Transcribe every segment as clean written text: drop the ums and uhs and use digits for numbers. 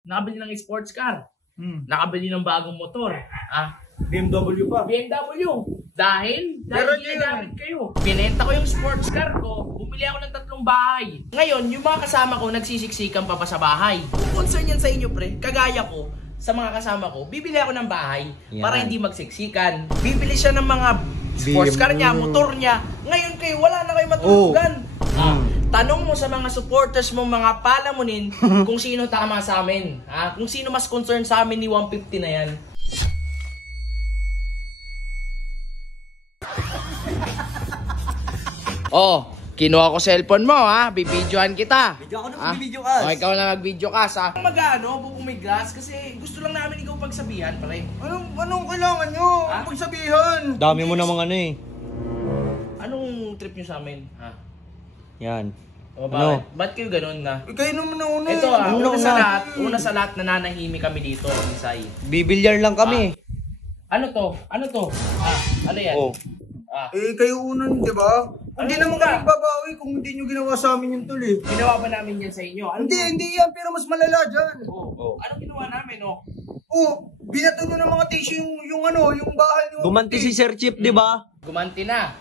Nakabili ng sports car. Nakabili ng bagong motor. BMW pa. BMW. Dahil ginagamit kayo. Binenta ko yung sports car ko, bumili ako ng 3 bahay. Ngayon, yung mga kasama ko nagsisiksikan pa sa bahay. Kung concern yan sa inyo, pre, kagaya ko, sa mga kasama ko, bibili ako ng bahay para hindi magsiksikan. Bibili siya ng mga sports car niya, motor niya. Ngayon kayo, wala na kayo matulugan. Tanong mo sa mga supporters mo, mga palamunin, kung sino tama sa amin. Kung sino mas concern sa amin ni 150 na yan. Oh, kinuha ko cellphone mo bibidyohan kita. Video ako na mag-video ka. Oh, ikaw na mag-video ka Mag-ano, bubumigas kasi gusto lang namin ikaw pagsabihan, pare. Anong kailangan nyo? Pagsabihan. Dami mo namang ano eh. Anong trip nyo sa amin? Yan. O bakit? Ba't kayo ganun na? Kayo naman na una. Ito una sa lahat nananahimik kami dito, Misay. Bibilyar lang kami. Ano to? Ano yan? Oh. Kayo unan, di ba? Hindi naman kami babawi kung hindi nyo ginawa sa amin yung tol eh. Ginawa ba namin yan sa inyo? Hindi yan, pero mas malala dyan. Anong ginawa namin, Binato nyo ng mga tissue yung bahay nyo. Gumanti si Sir Chip, di ba? Gumanti na.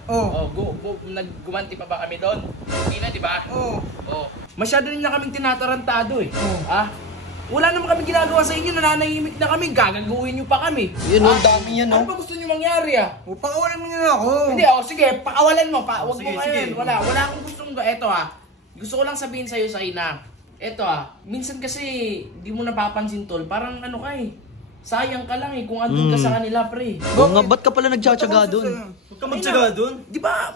Gumanti pa ba kami doon? Hindi na, di ba? Masyado rin na kaming tinatarantado eh. Wala naman kami ginagawa sa inyo, nananahimik na kami, gagaguhin nyo pa kami. Yun, ang dami yan, Ano ba gusto nyo mangyari Pakawalan mo nyo na ako. Hindi, sige, pakawalan mo. Wag mo ngayon. Wala akong gustong, eto gusto ko lang sabihin sa'yo sa ina. Eto minsan kasi, di mo napapansin tol, parang ano ka sayang ka lang kung andun ka sa kanila, pre. Ba't ka pala nagtsatsaga doon? Huwag ka magtsaga doon. Di ba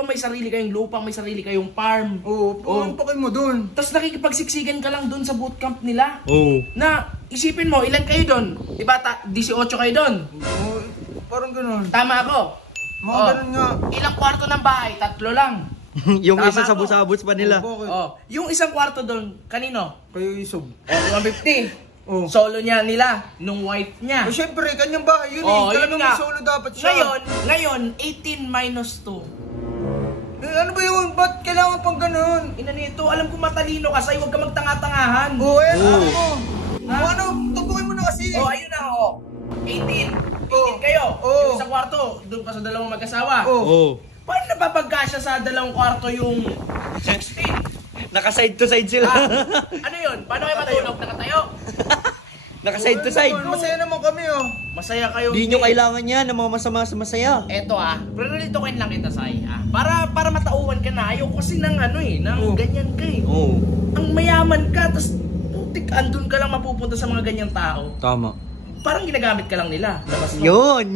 may sarili kayong lupa, may sarili kayong farm? Paano pa kayo mo doon? Tapos nakikipagsiksikan ka lang doon sa bootcamp nila. Na, isipin mo, ilan kayo doon? Di ba, 18 kayo doon? Parang ganun. Tama ako. Mga ganun nga. Ilang kwarto ng bahay? 3 lang. Yung Tama isa ako. sabos-sabos pa nila. Yung isang kwarto doon, kanino? Kayo isog. 150. Solo niya nila, nung wife niya. Siyempre, kanyang bahay yun yun nga. solo dapat siya. Ngayon, 18 minus 2. Ano ba yun? Ba't kailangan pang ganun? Ina nito, alam ko matalino ka, huwag ka magtanga-tangahan. Ano mo? Tubukin mo na kasi. Ayun na 18. 18 kayo. Yung isang kwarto, doon pa sa dalawang mag-asawa. Paano napapagkasya sa dalawang kwarto yung 16? Naka-side to side sila. Ano yun? Paano kayo matulog? Nakatayo? Naka-side to side. Masaya naman kami Masaya kayo. Hindi nyo kailangan yan ng mga masama sa masaya. Eto pero nalito kayo lang kita, Sai. Para matauhan ka na. Ayaw kasi ng ganyan ka Ang mayaman ka, tas putik, andun ka lang mapupunta sa mga ganyang tao. Tama. Parang ginagamit ka lang nila. Yun,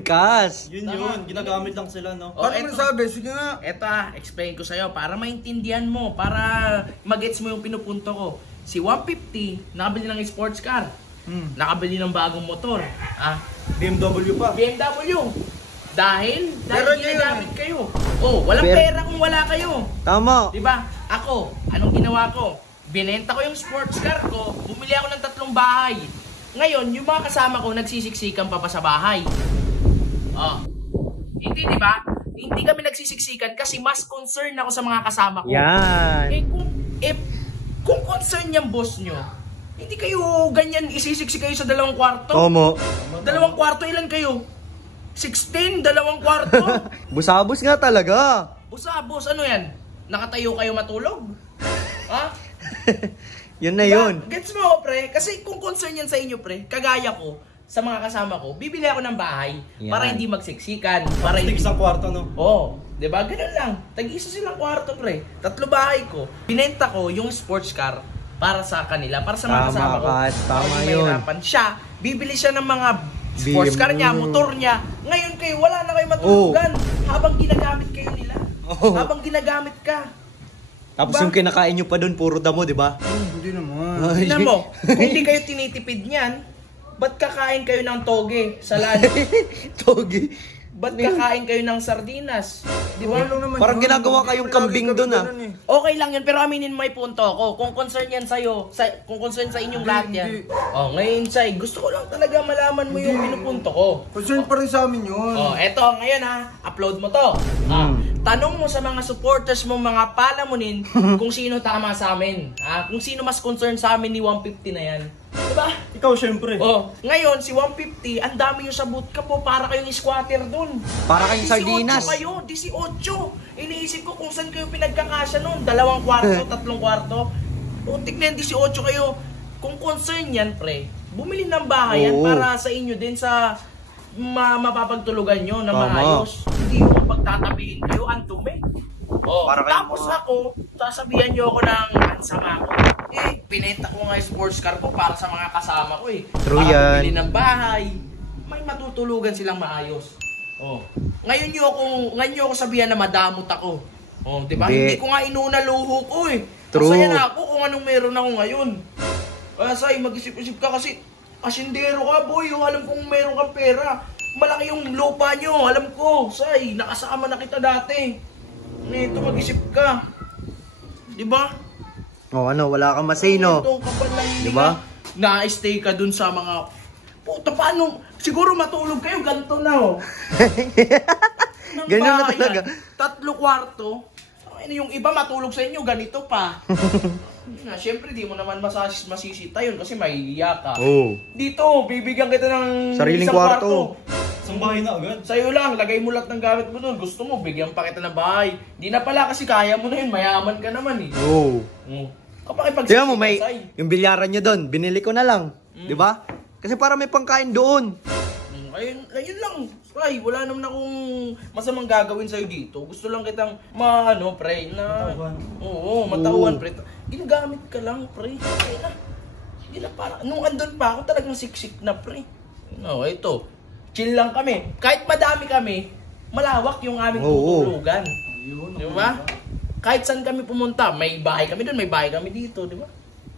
Kas. Yun, ginagamit lang sila, no? Paano mo nasabi? Sige nga. Eto explain ko sa'yo para maintindihan mo, para magets mo yung pinupunto ko. Si 150, nakabili ng sports car. Nakabili ng bagong motor. BMW pa. BMW. Dahil ginagamit kayo. Walang pera kung wala kayo. Tama. Diba? Ako, anong ginawa ko? Binenta ko yung sports car ko, bumili ako ng 3 bahay. Ngayon, yung mga kasama ko nagsisiksikan pa sa bahay. Hindi, di ba? Hindi kami nagsisiksikan kasi mas concern ako sa mga kasama ko. Yan. Kung concern yung boss nyo, hindi kayo ganyan isisiksi kayo sa 2 kwarto. Tomo. 2 kwarto, ilan kayo? 16, 2 kwarto. Busabos nga talaga. Busabos, ano yan? Nakatayo kayo matulog? Yun na yun. Gets mo, pre? Kasi kung concern yan sa inyo, pre, kagaya ko, sa mga kasama ko, bibili ako ng bahay para hindi magsiksikan. Para hindi isang kwarto, no? Diba? Ganun lang. Tag-isa silang kwarto, pre. 3 bahay ko. Binenta ko yung sports car para sa kanila, para sa mga kasama ko. Tama yun. Siya, bibili siya ng mga sports car niya, motor niya. Ngayon kayo, wala na kayo matulugan. Habang ginagamit kayo nila. Habang ginagamit ka. Tapos yung kinakain nyo pa doon, puro damo, di ba? Hindi naman. Tignan mo, kung hindi kayo tinitipid niyan, ba't kakain kayo ng toge sa land? Togi. Ba't kakain kayo ng sardinas? Di ba? Parang ginagawa kayong kambing doon Okay lang yun, pero aminin mo yung punto ko. Kung concern yan sa'yo, kung concern sa inyong lahat yan. Ngayon, Sai, gusto ko lang talaga malaman mo yung pinupunto ko. Concern pa rin sa amin yun. Eto, ngayon upload mo to. tanong mo sa mga supporters mo, mga palamunin, kung sino tama sa amin. Kung sino mas concerned sa amin ni 150 na yan. Diba? Ikaw, syempre. Oh, ngayon, si 150, ang dami yung sa bootcamp po, para kayong squatter dun. Para kayong sardinas. 18 kayo, 18. Iniisip ko kung saan kayo pinagkakasya nun. 2 kwarto, 3 kwarto. O, tignan 18 kayo. Kung concern yan, pre, bumili ng bahay yan Oo. para sa inyo din sa mapapagtulugan nyo na Tama. maayos. Hindi yung pagtatabihin kayo, ang dumi. Oh, Para kayong tapos mga- ako, sasabihan nyo ako ng ansama ko. Pinenta ko nga yung sports car ko para sa mga kasama ko True para yan. bumili ng bahay. May matutulugan silang maayos. Oh. Ngayon nyo ako sabihan na madamot ako. Oh, 'di ba? Hindi. Hindi ko nga inuna luho ko True. Masaya na ako kung anong meron ako ngayon. Say, mag-isip-isip ka kasi asindero ka, boy. Yung alam kong meron kang pera. Malaki yung lupa nyo, alam ko. Say, nakasama na kita dati. Nito, mag-isip ka. 'Di ba? Oh, ano, wala kang masay, no? Itong kapal lang hindi Diba? na-stay ka dun sa mga... Puta, paano? Siguro matulog kayo, ganito na, oh. Ng Ganyan na bahay talaga. yan, 3 kwarto. Ano yung iba matulog sa inyo, ganito pa. Siyempre, di mo naman masisita yun kasi mahihiya ka. Oo. Dito, bibigyan kita ng Sariling isang kwarto. Isang bahay na agad. Sa'yo lang, lagay mo lahat ng gamit mo doon. Gusto mo, bigyan pa kita ng bahay. Di na pala kasi kaya mo na yun, mayaman ka naman eh. Oo. Kapag Tingnan mo, may, yung bilyaran nyo doon, binili ko na lang. Di ba? Kasi para may pangkain doon. Ayun lang. Ay, wala naman akong masamang gagawin sa'yo dito. Gusto lang kitang pre, na... Matauhan. Oo, matauhan, pre. Ginagamit ka lang, pre. Ay na. Hindi na para... Nung andun pa ako, talagang siksik na, pre. No, ito. Chill lang kami. Kahit madami kami, malawak yung aming Oo. tutulugan. Di ba? Kahit saan kami pumunta, may bahay kami doon, may bahay kami dito, di ba?